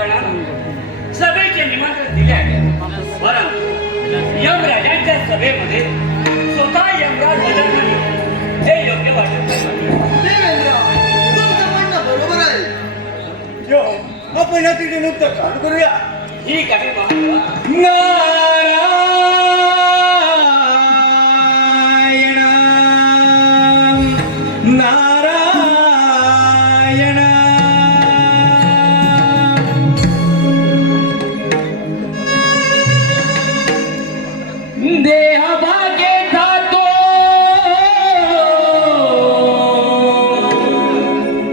भक्तगणाला सभेचे निमंत्रण दिले आहे, परंतु यमराजांच्या सभेमध्ये स्वतः यमराज हजर नाही हे योग्य वाटत नाही. देवेंद्र, तुमचं म्हणणं बरोबर आहे. यो, आपण या तिथे नुकतं चालू करूया. ठीक आहे महादेवा. नारायण नारायण देह भागे जातो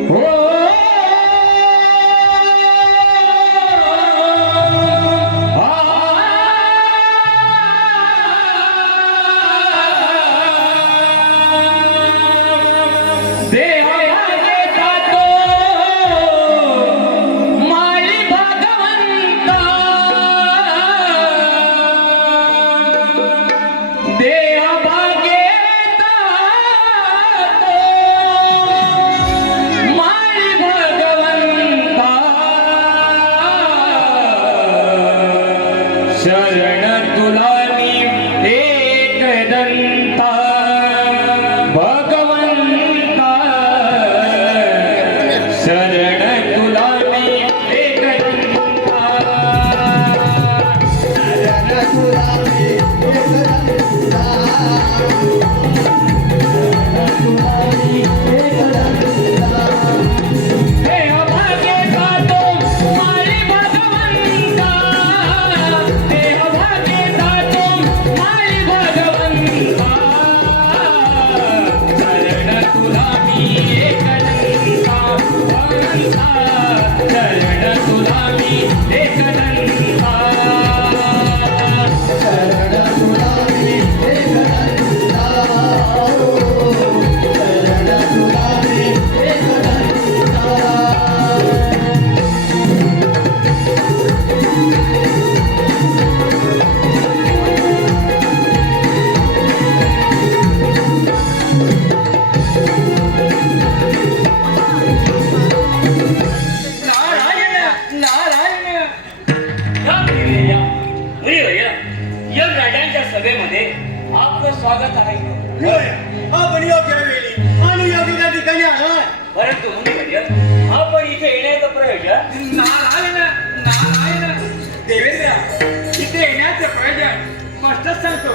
हो शरण तुला मी एकदंता भगवंता शरण तुला मी एकदंता शरण तुला मी एकदंता. यमराजांच्या सभेमध्ये आपलं स्वागत आहे. आपण योग्य वेळी आणि योग्य ठिकाणी आहात. परंतु मुनिवर्य, आपण इथे येण्याचं प्रयोजन नारायण नारायण देवेंद्र, इथे येण्याचे प्रयोजन स्पष्टच सांगतो.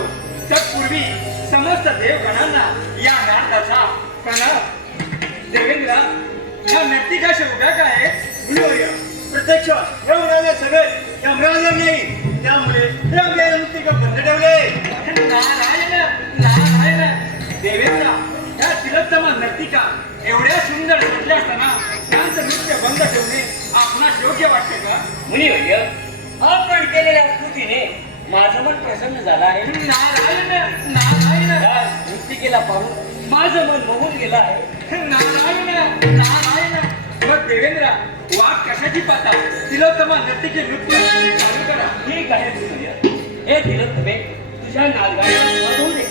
तत्पूर्वी समस्त देवगणांना या नाटकाचा प्रणव. देवेंद्र, या नर्तिकाशी उभ्या काय मुनिवर्य, प्रत्यक्ष यमराजा सगळे यमराजा नाही, त्यामुळे यमराजा नृत्य बंद ठेवले. नारायण नारायण देवेंद्र, या तिलोत्तम नर्तिका एवढ्या सुंदर सजल्या असताना त्यांचं नृत्य बंद ठेवणे आपणास योग्य वाटते का? मुनिवर्य, आपण केलेल्या स्तुतीने माझं मन प्रसन्न झालं आहे. नारायण नारायण या नृत्यकेला पाहून माझं मन मोहून गेलं आहे. नारायण नारायण. मग देवेंद्र, वाट कशाची पाहता? तिलोत्तमा नर्तिके नृत्य चालू करा. ठीक आहे मुनिवर्य. हे तिलोत्तमे, तुझ्या नाचगाण्यात मधून ये.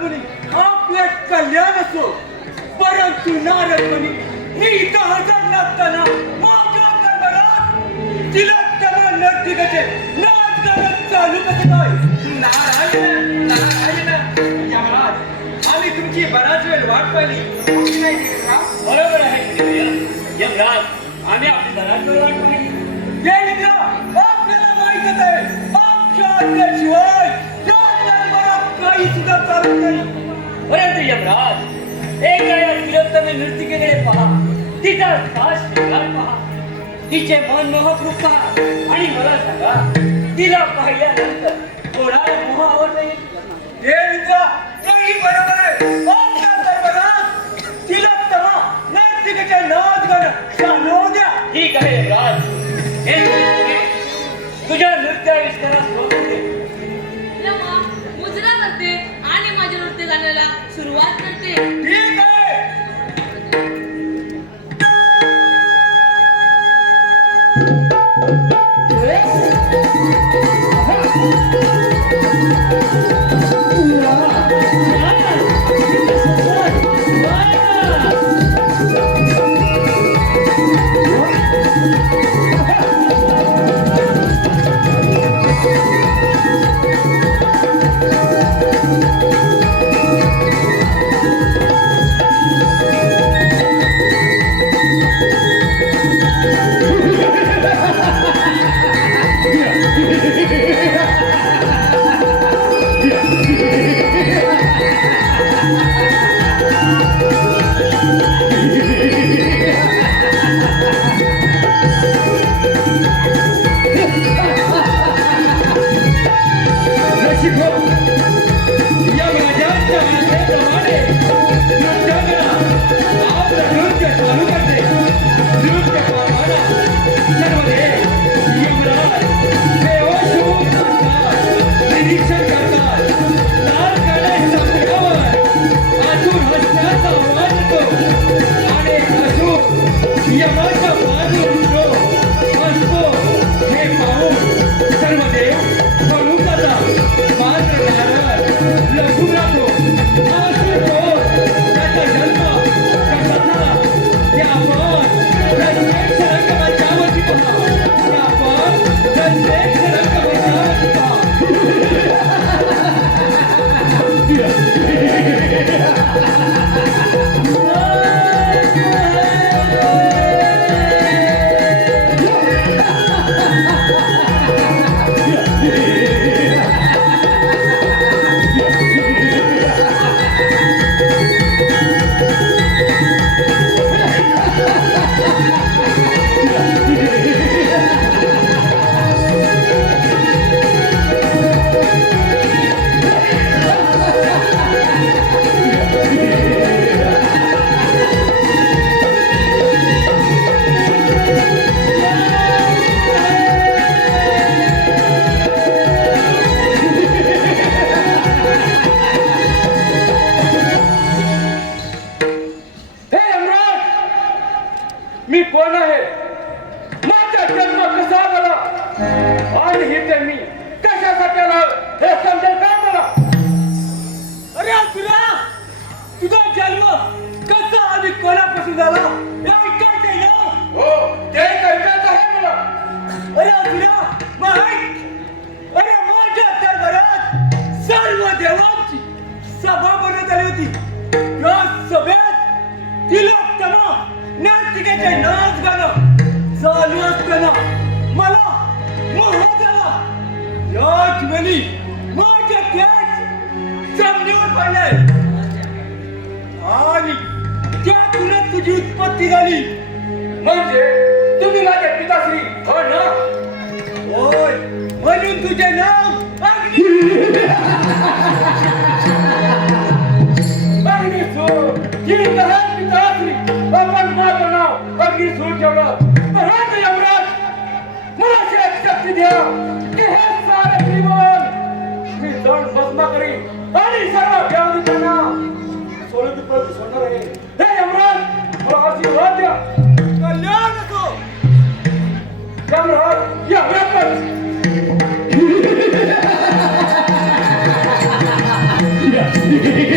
मुनी आपले कल्याण असो, परंतु नारद मुनी मी इथं हजर नसताना माझ्या दरबारात तिलोत्तमा नर्तिकेचे नाच गाणं चालू कसं काय? नारायण नारायण यमराज, आम्ही तुमची बराच वेळ वाट पाहिली, तुम्ही नाही देवेंद्रा? बरोबर आहे देवराज. यमराज, आम्ही आपली बराच वेळ वाट पाहिली. देवेंद्रा, आपल्याला माहीतच आहे आमच्या आज्ञेशिवाय या दरबारात काही सुद्धा चालत नाही. परंतु यमराज, एकदा या तिलोत्तम नर्तिकेकडे पहा, तिचा खास शृंगार पहा, तिचे मनमोहक रूप पहा आणि मला सांगा, तिला पाहिल्यानंतर कोणाला मोह आवडता येईल? देवेंद्रा, तेही बरोबर आहे. आमच्या दरबारात तिलोत्तमा नर्तिकेचे नाच गाणं चालू द्या. ठीक आहे यमराज, हे तुझ्या नृत्याविष्कारास सोडून दे. लमा मुजरा करते आणि माझ्या नृत्य गाण्याला सुरुवात करते. ठीक आहे. मी कोण आहे, माझा जन्म कसा झाला आणि हे मी कशासाठी आलो हे समजेल का मला? अरे तुला तुझा जन्म कसा आणि कोणापासून झाला हे ऐकायचं आहे ना? हो, ते ऐकायचं आहे मला. अरे तुला माहित, अरे माझ्या दरबारात सर्व देवांची सभा भरण्यात आली होती. या सभेत तिलोत्तमा नर्तिकेचे नाच गाणं चालू असताना मला मोह झाला. याच वेळी माझे केस जमिनीवर पडले आणि त्यातूनच तुझी उत्पत्ती झाली. म्हणजे तुम्ही माझे पिताश्री हो ना? होय, म्हणून तुझे नाव अग्निसूर. ठीक आहे पिताश्री, आपण माझं नाव अग्निसूर ठेवलं. परंतु यमराज, मला एक शक्ती द्या की हे सारे त्रिभुवन मी जण भस्म करीन आणि सर्व देवदूतांना सोडणार आहे. हे यमराज, मला आशीर्वाद द्या. कल्याण असो. यमराज, यमराज Yeah.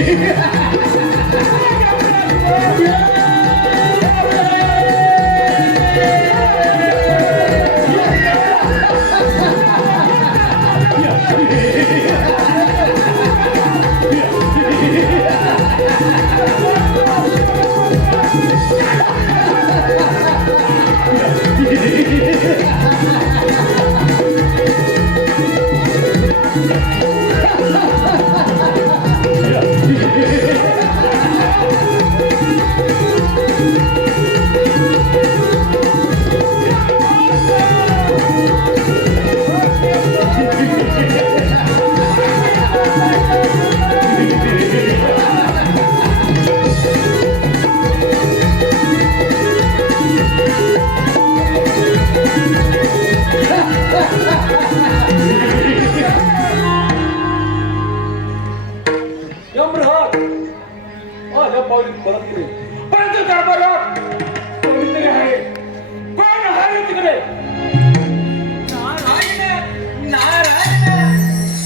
यमराज माझ्या पावली परत गेले परंतु दरबारात कोणीतरी आहे कोण आहे तिकडे नारायण नारायण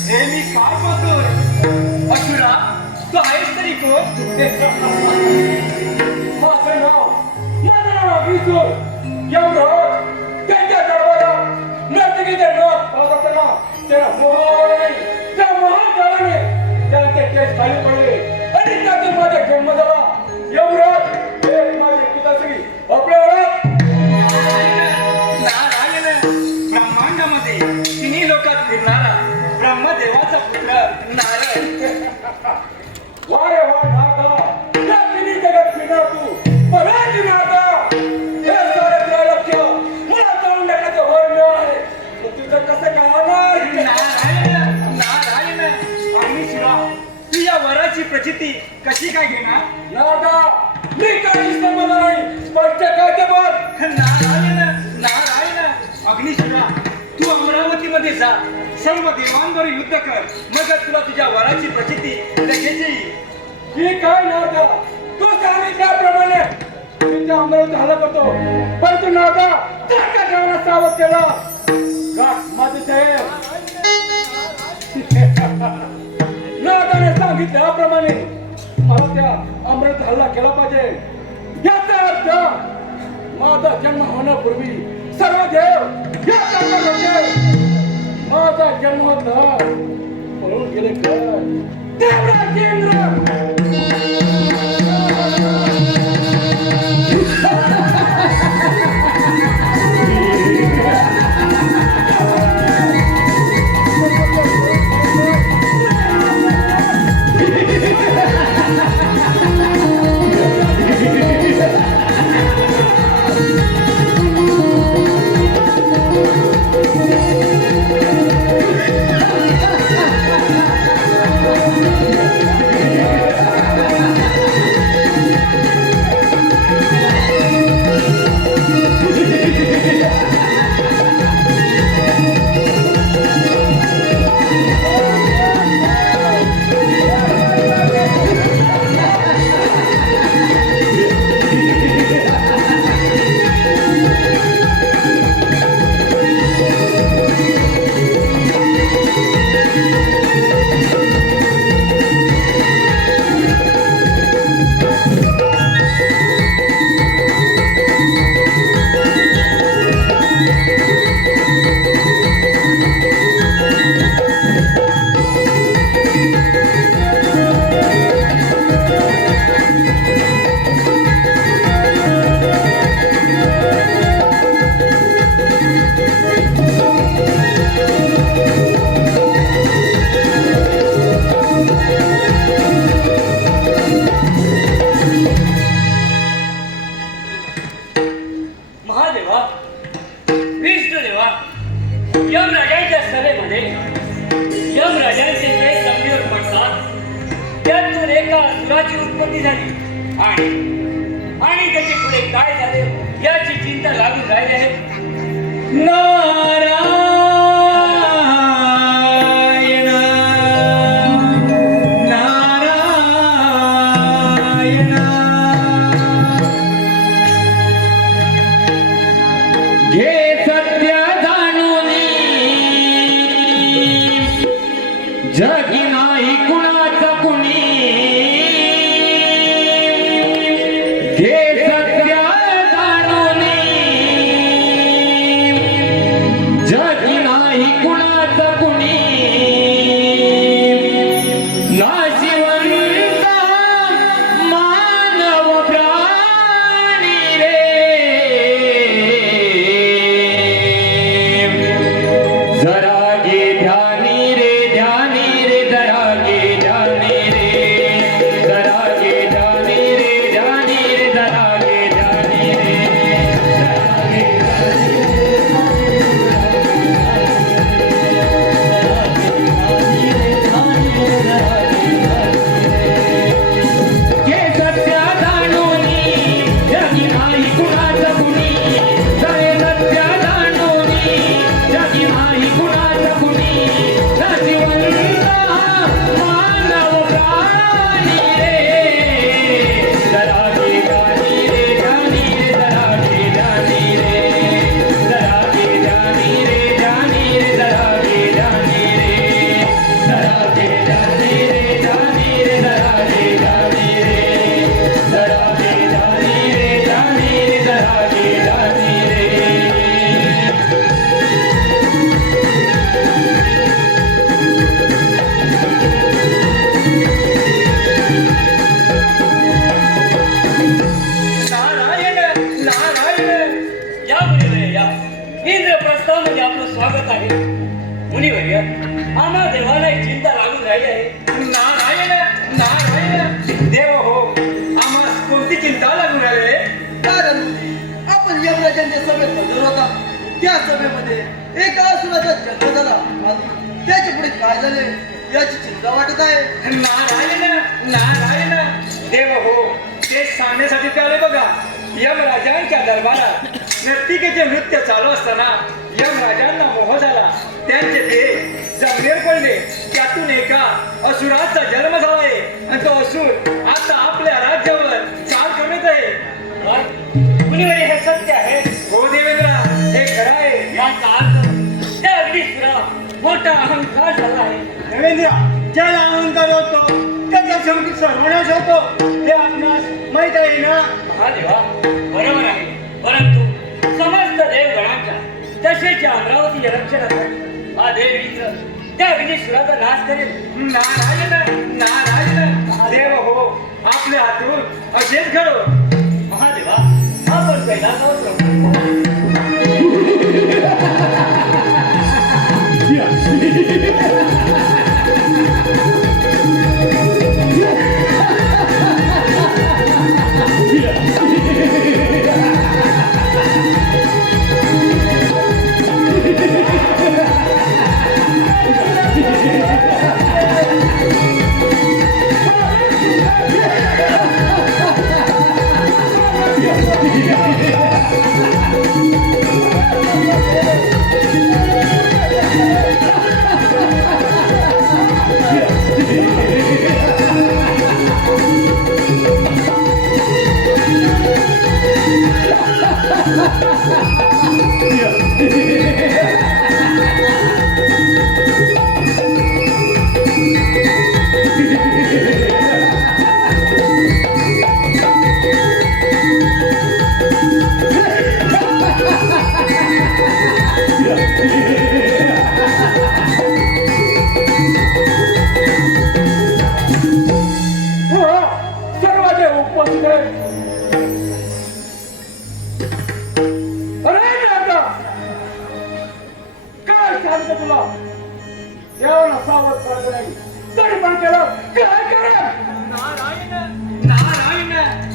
हे मी काय पाहतोय असुरा तू आहेस तरी कोण माझं नाव विसू यमराज त्यांच्या दरबारात नर्तकीचे नाव पाहताना त्या महाकाळाने त्यांचे केस खाली पडले आणि त्यातून माझा जन्म झाला यमराज हे माझे पिताश्री आपल्या ओळख नारायण ब्रह्मांडामध्ये तिन्ही लोकात फिरणारा ब्रह्मदेवाचा पुत्र नारायण वारे वा नाथा त्या तिन्ही जगात फिरणार तू पराजी नाथा हे सारे त्रैलोक्य मला जाऊन टाकण्याचं वर मिळालं आहे मग तुझं कसं कळणार नारायण नारायण अग्निशिवा तू या वराची प्रचिती कशी काय घेणार नाथा मी काही संबंध नाही स्पष्ट काय ते बोल नारायण नारायण अग्निशिवा तू अमरावतीमध्ये जा सर्व देवांवर युद्ध कर मग तुला तुझ्या वराची प्रचिती लगेच येईल मी काय नाथा तू सांगितलं त्याप्रमाणे मी त्या अमरावती हल्ला करतो परंतु नाथा त्या गावाला सावध केला गाठ माझे साहेब नाथाने सांगितल्याप्रमाणे मला त्या अमरावती हल्ला केला पाहिजे याचा अर्थ माझा जन्म होण्यापूर्वी सर्व देव या कामात होते माझा जन्म होता पळून गेले काय देवराज केंद्र यमराजांच्या सभेमध्ये यमराजांचे जे जमिनीवर पडतात त्यातून एका असुराची उत्पत्ती झाली आणि त्याचे पुढे काय झाले याची चिंता लागून राहिली आहे. नारायण नारायण घे सत्य जाणून जगी नाही कुणाचा कुणी या इंद्रप्रस्थामध्ये आपलं स्वागत आहे. मुनिवर्य, आम्हा देवाला एक चिंता लागून राहिली आहे. नारायण नारायण देव हो, आम्हाला कोणती चिंता लागून राहिले? कारण आपण यमराजांच्या सभेत हजर होता. त्या सभेमध्ये एका असुराचा जन्म झाला आणि त्याच्या पुढे काय झाले याची चिंता वाटत आहे. नारायण नारायण देव हो, ते सांगण्यासाठी आले बघा. यमराजांच्या दरबारात नर्तिकेचे नृत्य चालू असताना यमराजांना मोह झाला. त्यांचे देह जमिनीवर पडले. त्यातून एका असुराचा जन्म झालाय आणि तो असुर आता आपल्या राज्यावर चाल करत आहे. मुनिवर्य, हे सत्य आहे. हो देवेंद्र, हे खरं आहे. याचा अर्थ त्या अग्निसुरा मोठा अहंकार झाला आहे. देवेंद्र, ज्याला अहंकार होतो त्याचा शेवटी सर्वनाश होतो, हे आपणास माहित आहे ना? महादेवा, बरोबर आहे. परंतु समस्त देवगणांच्या तसेच अमरावती रक्षणासाठी हा देव इंद्र त्या अग्निसुराचा नाश करेल. नारायण नारायण देव हो, आपल्या हातून असेच घडो. महादेवा, आपण कैलासावर प्रभू.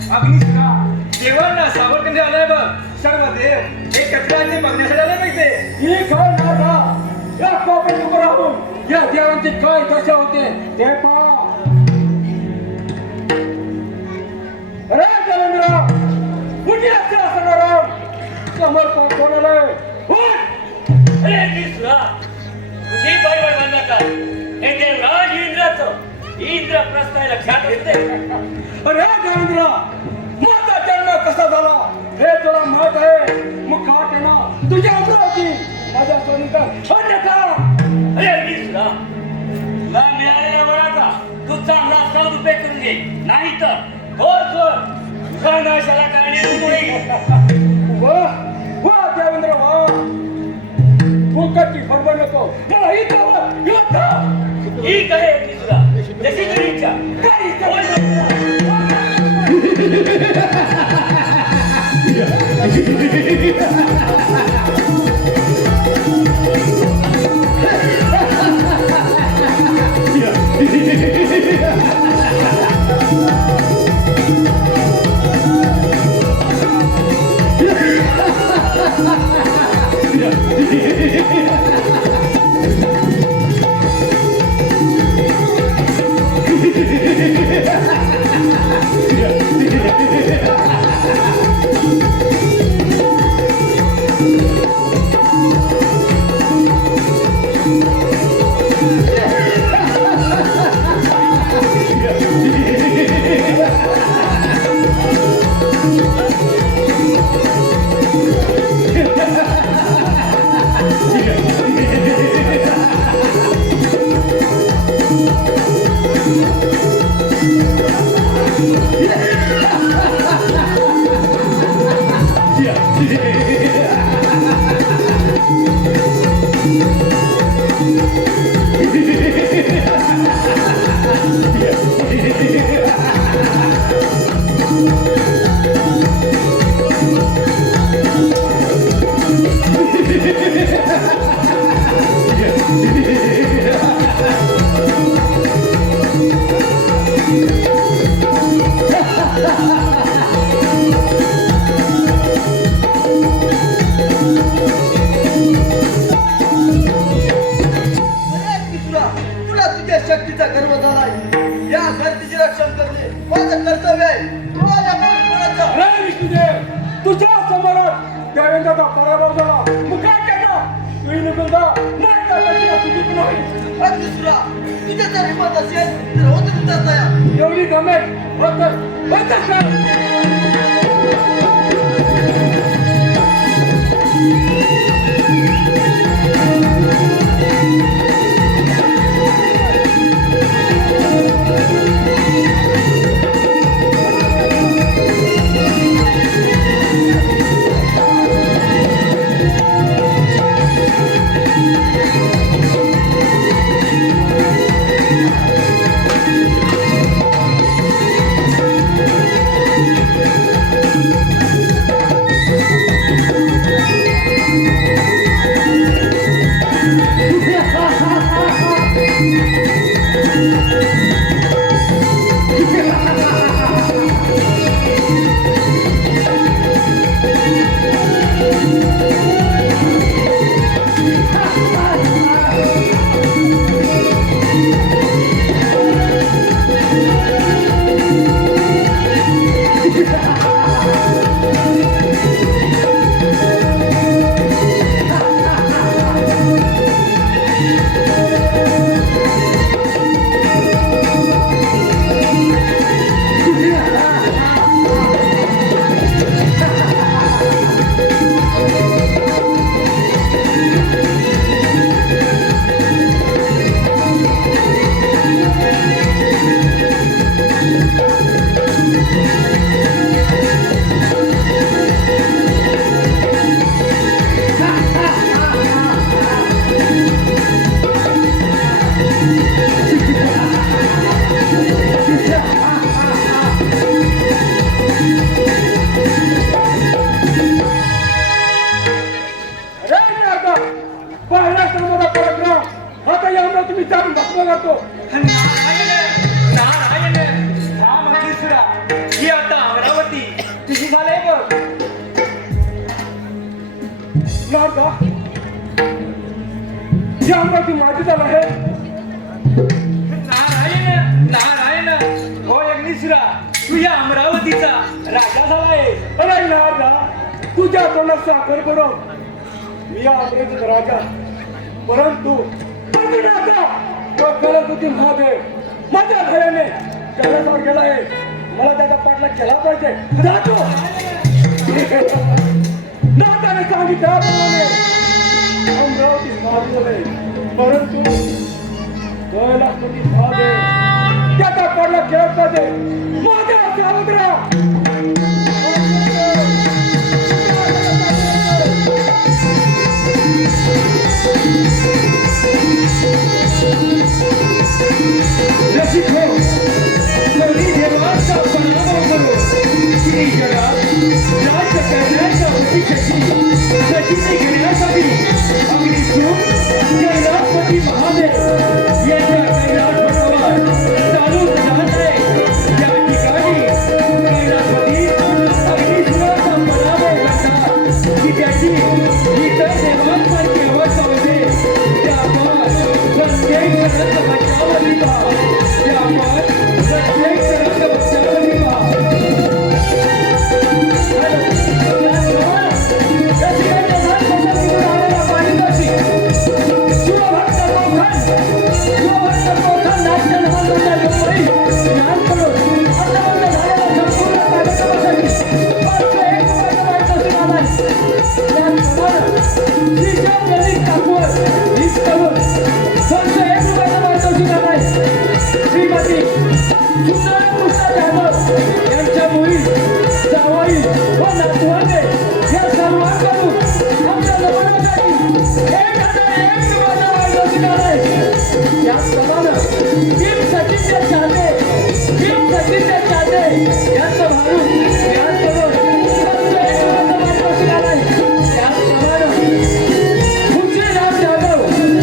अग्निसुरा देवांना सावध करण्यात आलाय बघ. सर्व देव एकत्र आणि बघण्यासाठी आले पाहिजे. ही काय नाथा या कोपऱ्यात उभं राहून या देवांची काय दशा होते ते पहा. अरे देवेंद्र, कुठे असणार समोर कोण आलंय? अरे अग्निसुरा, तुझी बडबड बंद कर. हे देवराज इंद्राचं इंद्रप्रस्थ आहे, लक्षात येते. अरे देवेंद्र, माझा जन्म कसा झाला हे तुला माहित आहे. मुखाटेना तुझ्या अमरावती माझ्या सोनीकर अन्यथा. अरे अग्निसुरा, तुला मिळालेल्या वराचा तू चांगला सदुपयोग करून घे, नाही तर तुझ्या नाशाला कारणीभूत होईल. वा देवेंद्र वा, फुकटची फडफड नको. मला ही कामं योद्धा. ठीक आहे अग्निसुरा, जशी तुझी इच्छा. काही बोल सैन्याचा पराभव झाला. मग काय करणार? तुम्ही निघून जा. नाही जाता तुझी नाही. अगदी सुरा तुझ्या जर हिंमत असेल तर होत तुझ्या तया. एवढी जमेल होतच अमरावती माझी झालं आहे. नारायण हो अग्निसुरा तू या अमरावतीचा राजा झालाय. अरे राजा तुझ्या तोंडात साखर करून मी या अमरावतीचा राजा. परंतु तो कलापती महादेव माझ्या भयाने कैलासावर गेला आहे. मला त्याचा पाठला केला पाहिजे. जातो नाताने सांगितल्याप्रमाणे अमरावती माझी झाले. परंतु कैलासपती महादेव त्याचा पाठला केला पाहिजे. माझ्या सावत्र रसिक हो कधी देवाचा पराभव करो श्री जगात राज्य करण्याच्या उद्देशाची सचिने घेण्यासाठी अग्निसूर कैलासपती महादेव यांच्या कैलास पर्वतावर चालून जात आहे. या ठिकाणी कैलासपती अग्निसुराचा पराभव करतात की त्याची इतर देवांसारखी अवस्था होते. त्यामुळे प्रत्येक जणांचा बचाव लिहा. त्यामुळे प्रत्येक जणांचा बचाव लिहा. यांच्या मुली जावाई व नातवाने या सर्वांकडून आमच्या जमान्यासाठी 1,001 याचप्रमाणे तीन सचिनचे चाहते यांचं भारून याचबरोबर त्याचप्रमाणे खुशीराम जाधव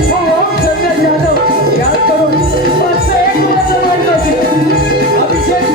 व ओम संजय जाधव याचकडून 501 अभिषेक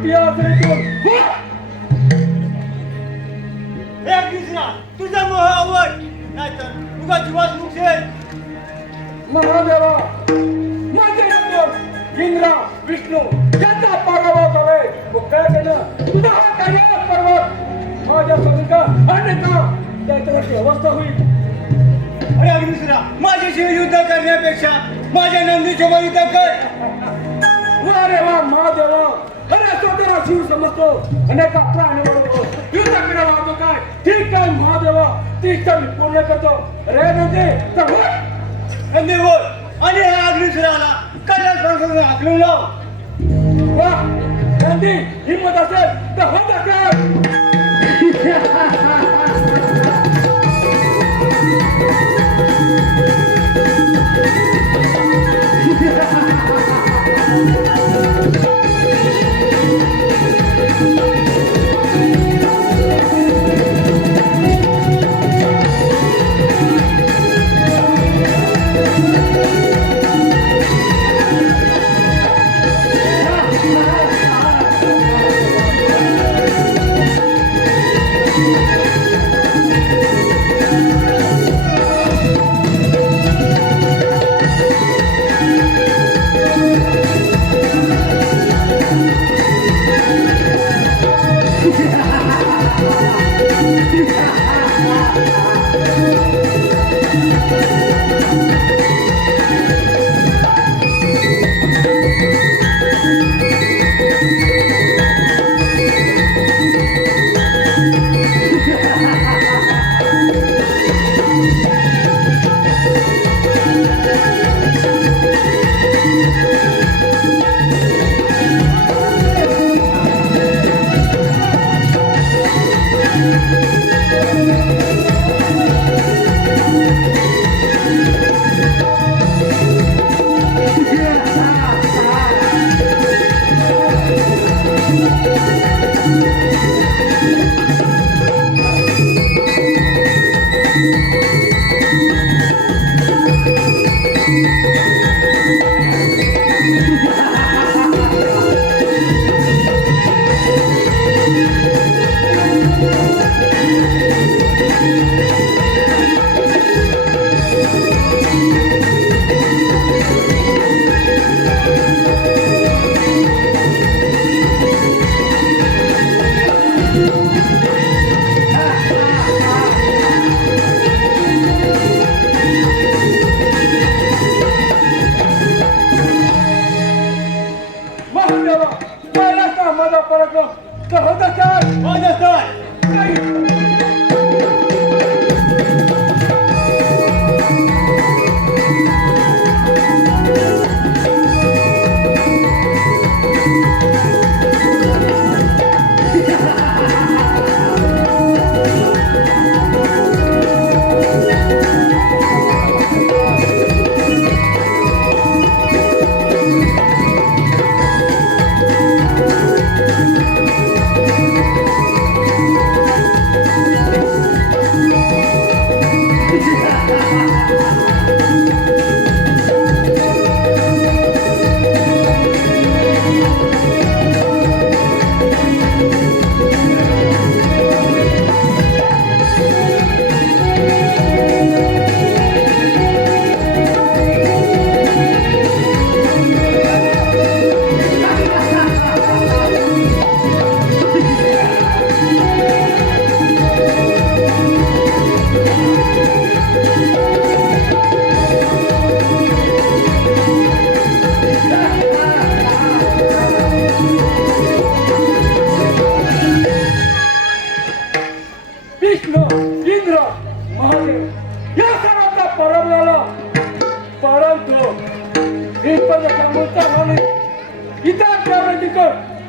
कुठे आश्रयतून तुझा मोह आवड नाहीतर तुझा जीवास मुक्षेल. महादेवा माझे नंबर इंद्रा विष्णू यांचा पराभव झालाय. मग काय केलं तुझा हा कैलास पर्वत माझ्या समीका अन्यथा त्याच्यावरची अवस्था होईल. अरे अग्निसुरा माझ्याशिवाय युद्ध करण्यापेक्षा माझ्या नंदीसोबत युद्ध कर. वा रे वा महादेवा अरे स्वतःला शिव समजतो अनेक प्राण्याबरोबर युद्ध करायला लागतो काय. ठीक आहे महादेवा ती इच्छा मी पूर्ण करतो. रे नंदी तर होय. नंदी बोल आणि ह्या अग्निसुराला कैलास पर्वतावरून हाकलून लाव. वा नंदी हिंमत असेल तर होत असेल.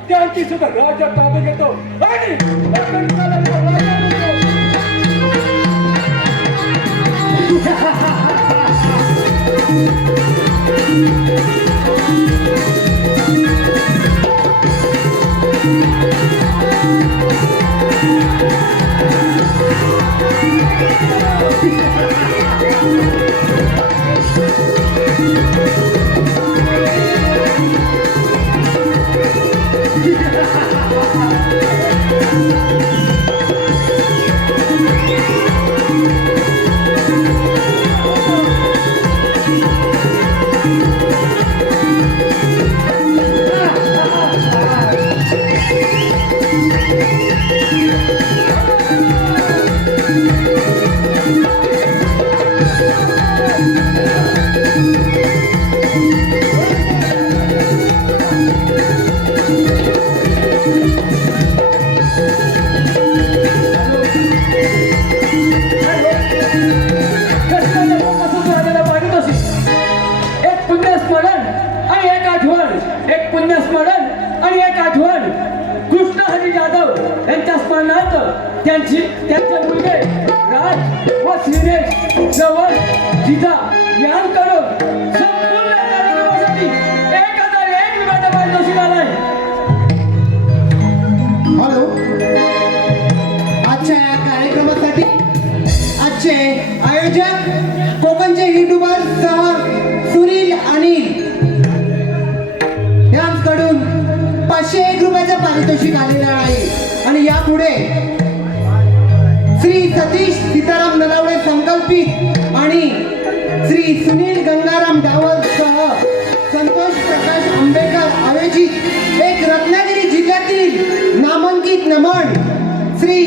त्यांची सुद्धा राजा ताबे घेतो आणि अकंठाला राजा बनतो. स्मरण आणि एक आठवण कृष्ण हरी जाधव यांच्या स्मरणार्थ त्यांचे मुलगे राज व श्रीनेश जवळ जिजा यांकडून संपूर्ण कार्यक्रमासाठी 1001 विवाद पारितोषिक आलाय. हॅलो, आजच्या या कार्यक्रमासाठी आजचे आयोजक कोकणचे युट्यूबर सुनील अनिल यांकडून 501 रुपयाचं पारितोषिक आलेलं आहे आणि यापुढे श्री सतीश सीताराम नलावडे संकल्पित आणि श्री सुनील गंगाराम डावल सह संतोष प्रकाश आंबेडकर आयोजित एक रत्नागिरी जिल्ह्यातील नामांकित नमन श्री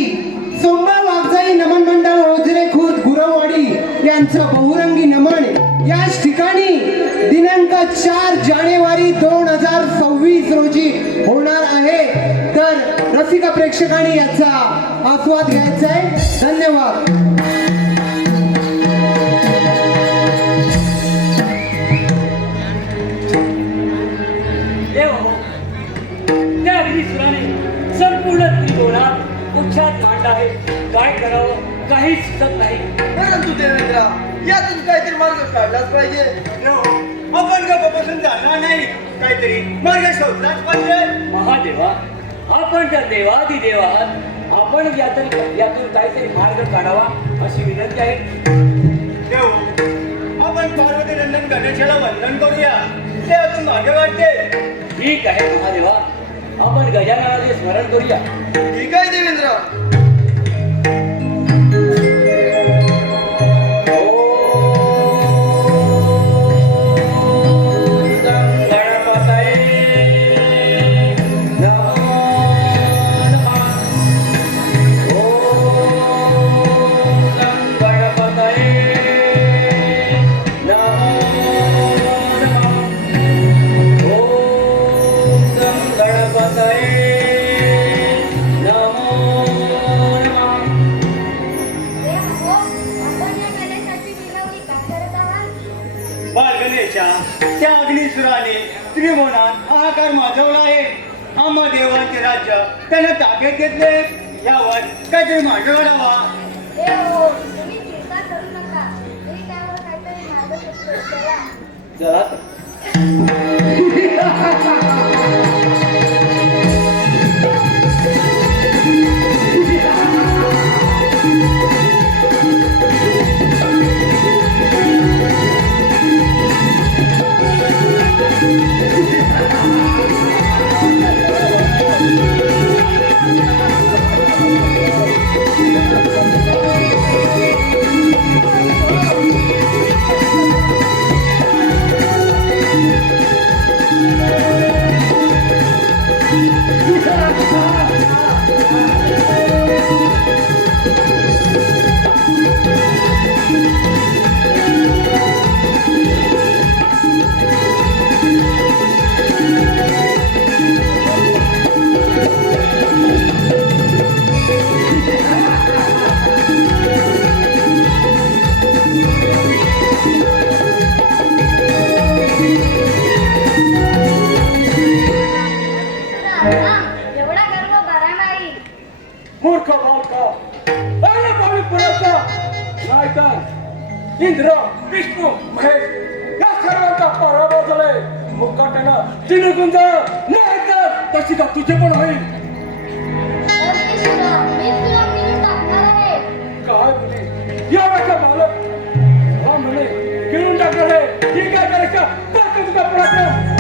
सोमबा वाघजाई नमन मंडळ ओझरे खुर्द गुरववाडी यांचं बहुरंगी नमन याच ठिकाणी दिनांक 4 जानेवारी 2026 रोजी होणार आहे. तर रसिक प्रेक्षकांनी याचा आस्वाद घ्यायचा आहे. धन्यवाद. देव हो, त्या अग्निसुराने संपूर्ण त्रिकोणात उच्छाद मांडला आहे. काय करावं काहीच सुचत नाही. परंतु देवेंद्र, यातून काहीतरी मार्ग काढलाच पाहिजे. आपण गप्पापासून जाणार नाही, काहीतरी मार्ग शोधलाच पाहिजे. महादेवा, आपण तर देवाधिदेव आहात. आपण यातून काहीतरी मार्ग काढावा अशी विनंती आहे. देव, आपण पार्वती नंदन गणेशाला वंदन करूया, त्यातून मार्ग वाटते. ठीक आहे महादेवा, आपण गजाननाचे स्मरण करूया. ठीक आहे देवेंद्र. त्या अग्निसुराने त्रिभुवनात हाहाकार माजवला आहे. आम्हा देवांचे राज्य त्याने ताब्यात घेतले. यावर काहीतरी मार्ग काढावा. तुम्ही चिंता करू नका. मी त्यावर काहीतरी मार्ग सुचवेन. चला तर. एवढा गर्व बरा नाही. मूर्ख बालका, अरे भाविक पुराचा नाहीतर इंद्र विष्णू महेश या सर्वांचा पराभव झालाय. मुकाट्यानं चिनुकुंज नाहीतर तशी का तुझे पण होईल. मी तुला मिळून टाकणार आहे. काय म्हणे या बाका मालक हा म्हणे गिळून टाकणार आहे. ही काय करायचं तर तुमचा पराक्रम.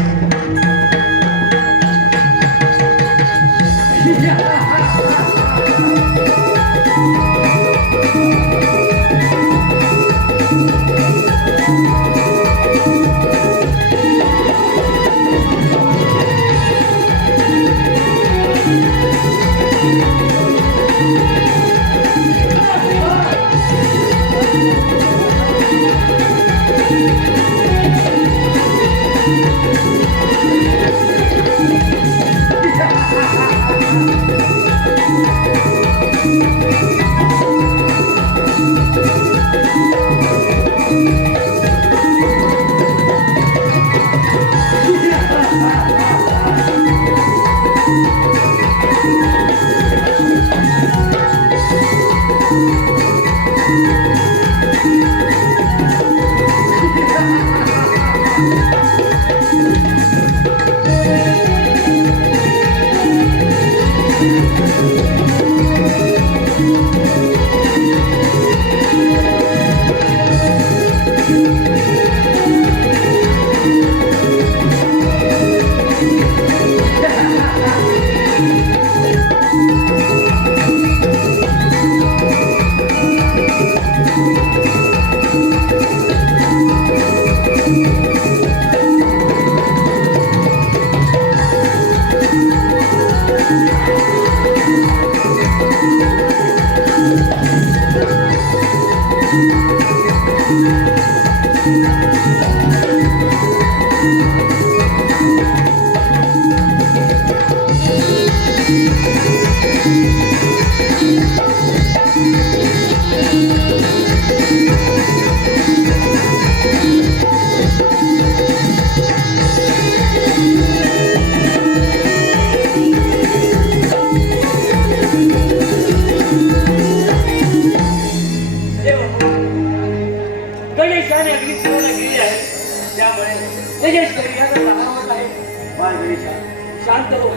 शांत हो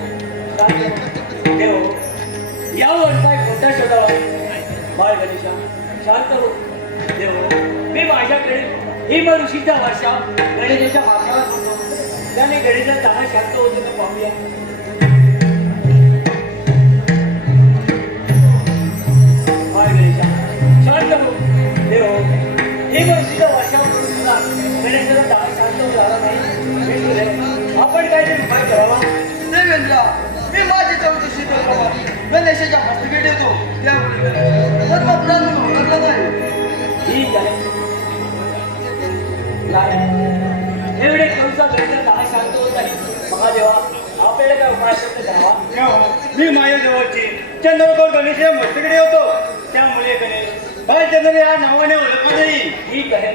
शांत हो देव यावर काय कोणता शोधावा बाळ गणेशा शांत हो देव मी माझ्याकडे हिम ऋषीचा वर्षा गणेशाच्या माथ्यावर होतो त्याने गणेशा ताना शांत होतो तर पाहूया बाळ गणेशा शांत हो देव हिम ऋषीचा वर्षावर करून सुद्धा गणेशाचा ताना शांत होत आला नाही आपण काहीतरी उपाय करावा देवेंद्र मी माझे चौकशी करतो गणेशाच्या हस्तगीत येतो त्यामुळे होणार नाही ठीक आहे नाही एवढे करूचा गणित दहा शांत होत नाही महादेवा आपल्याला काय उपाय असेल तर करावा मी माझ्या जवळची चंद्रकोर गणेश मस्तकडे होतो त्यामुळे गणेश भालचंद्र या नावाने ओळखला नाही. ठीक आहे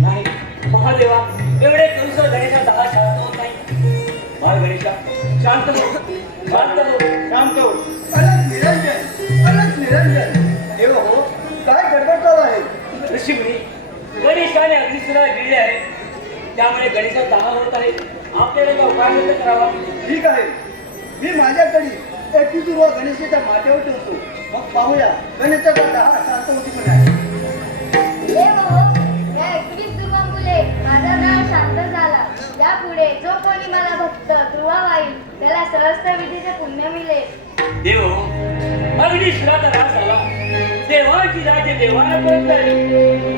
नाही महादेवा एवढे करूचा गणेशा दहा शांत होत नाही बाळ गणेशा शांत हो शांत हो शांत हो. अलग निरंजन देव हो काय गडबड चालू आहे ऋषीमुनी गणेशाने अग्निसुराला गिळले आहे त्यामुळे गणेशा दहा होत आहे आपल्याला काय उपाय असेल तर करावा ठीक आहे मी माझ्याकडे 31 दुर्वा गणेशाच्या माथ्यावर ठेवतो मग पाहूया गणेशाचा दहा शांत होती पण आहे देव हो, या 21 दुर्वा मुले माझा नाव शांत झाला. यापुढे जो कोणी मला भक्त दुर्वा वाईल त्याला सहस्त्र विधीचे पुण्य मिळेल. देव अग्निसुराचा राज झाला देवाची राज्य देवाला परत आली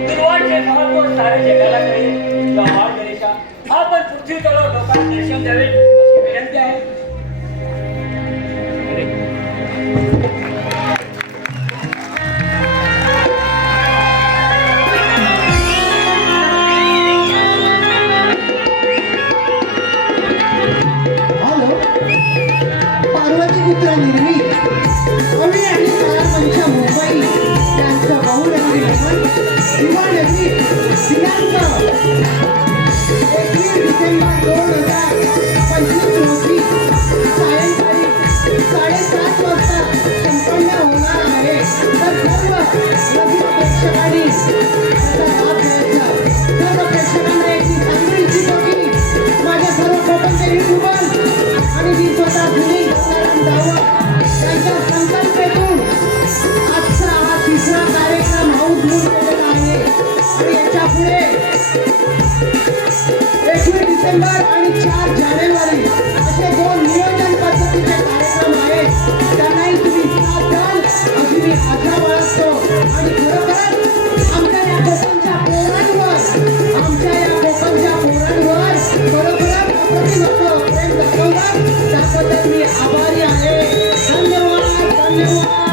दुर्वाचे महत्व सारे जगाला कळेल बाळ गणेशा आपण पृथ्वी तलावर लोकांना दर्शन द्यावे अशी विनंती आहे हॅलो पार्वती पुत्र निर्मित कवी आणि कलावंत मुंबई यांचं बहुरंगी नमन युवा नगरी दिनांक 21 डिसेंबर 2025 रोजी सायंकाळी 7:30 वाजता संपन्न होणार आहे तर सर्व रसिक प्रेक्षकांनी त्याचा लाभ घ्यायचा. सर्व प्रेक्षकांना याची सांगू इच्छितो की माझ्या सर्व कोकणचे युट्यूबर आणि मी स्वतः सुनील गंगाराम डावत यांच्या संकल्पेतून आजचा हा तिसरा कार्यक्रम हाऊस मूड केलेला आहे आणि याच्या पुढे 21 डिसेंबर आणि 4 जानेवारी असे 2 नियोजन पद्धतीचे कार्यक्रम आहेत त्यांनाही तुम्ही साथ द्याल अशी मी आशा बाळगतो आणि खरोखरच आमच्या या कोकणच्या पोरांवर खरोखरच अप्रतिम असं प्रेम दाखवलं त्याबद्दल मी आभारी आहे. धन्यवाद धन्यवाद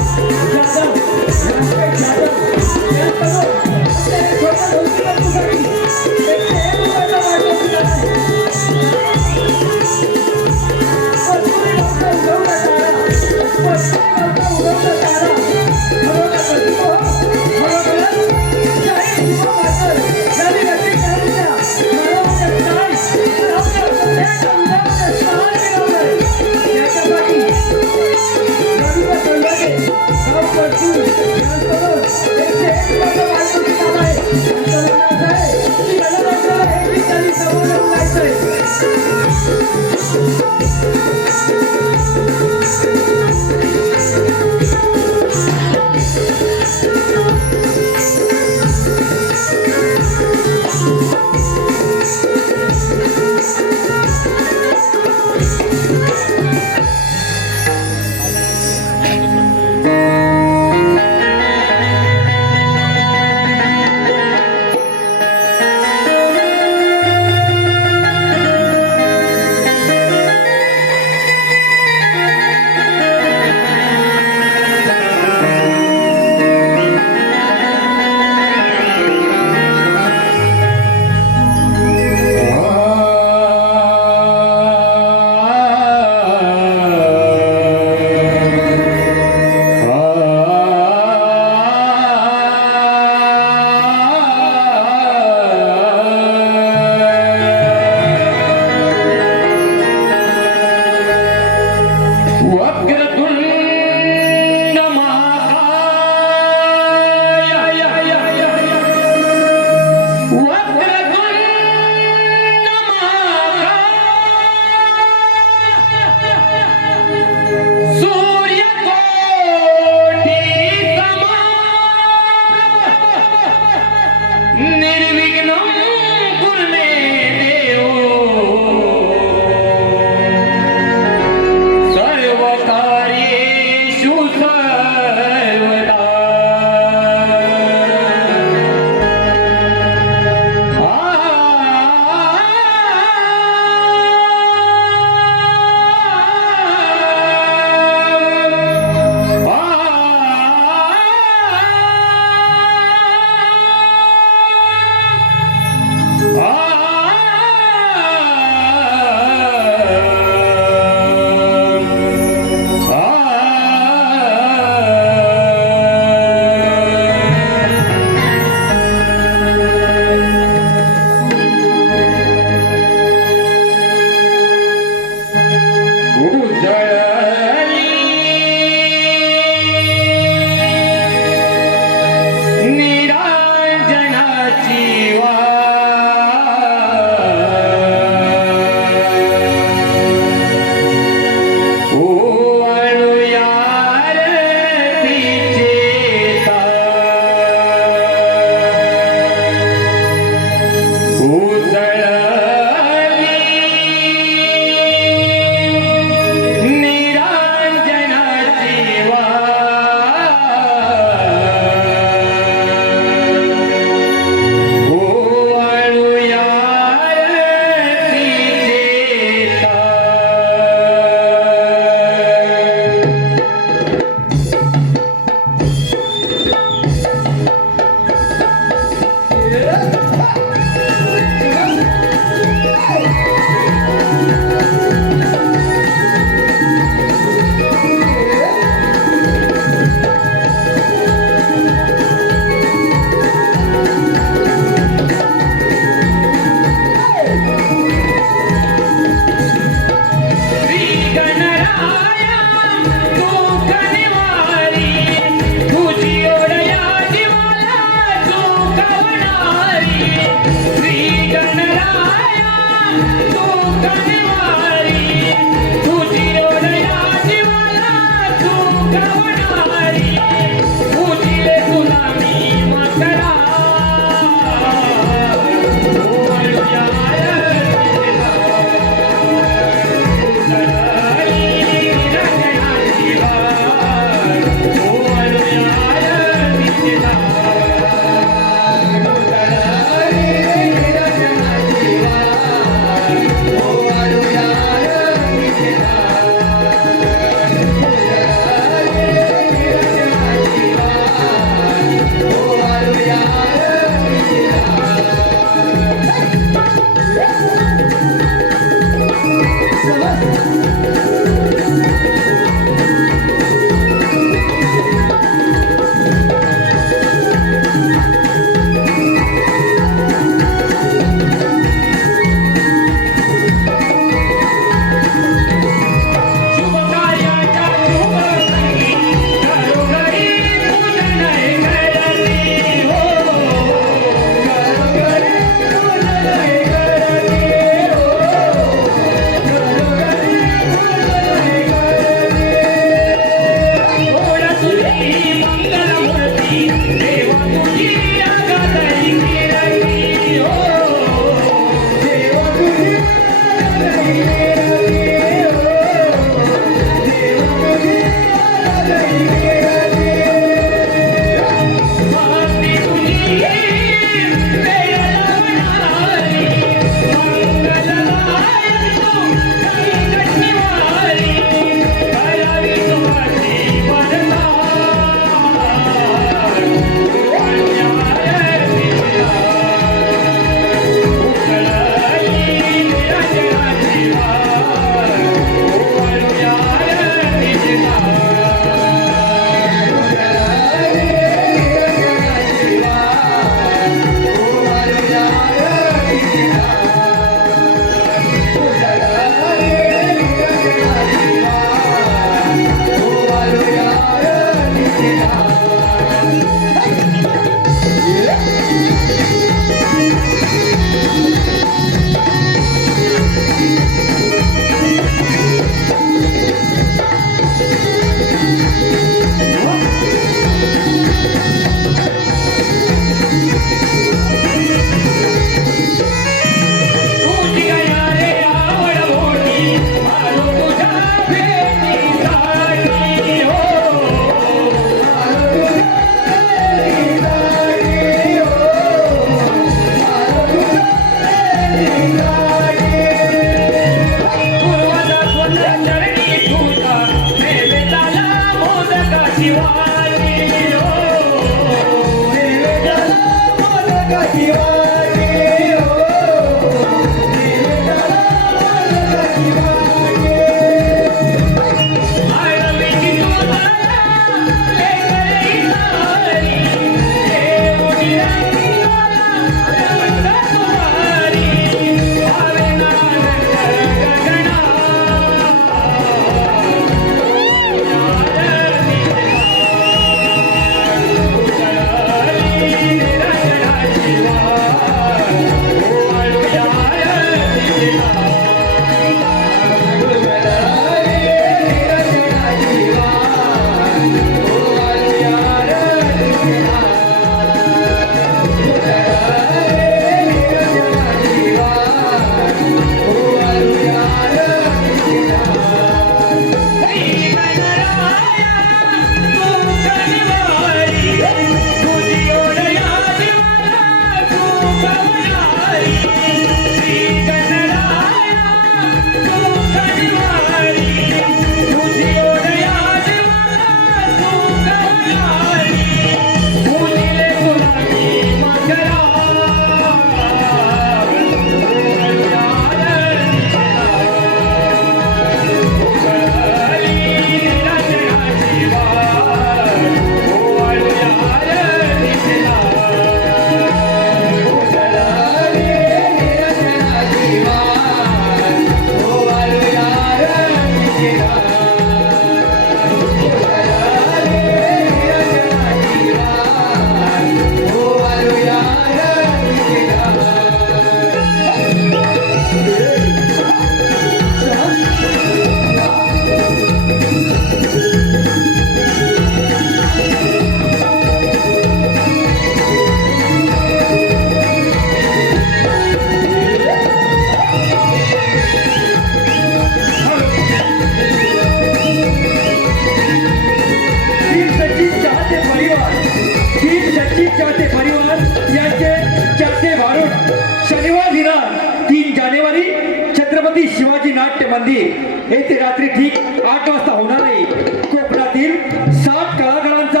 मंदिर येथे रात्री ठीक 8 वाजता होणार आहे. कोकणातील 7 कलाकारांचा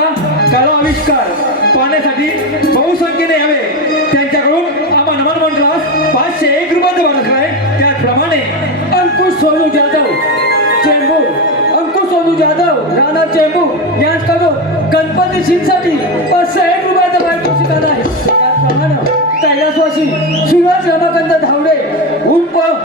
कला आविष्कार पाहण्यासाठी बहुसंख्येने यावे. त्यांच्याकडून आम्हा नमन मंडळास 501 रुपयाचं भाडं आहे. त्याचप्रमाणे अंकुश सोनू जाधव चेंबूर, अंकुश सोनू जाधव राहणार चेंबूर यांच्याकडून गणपती शिंसाठी 501 रुपयाचं पारितोषिक आलं आहे. त्याचप्रमाणे कैलासवासी शिवाजी रमाकांत धावडे उर्फ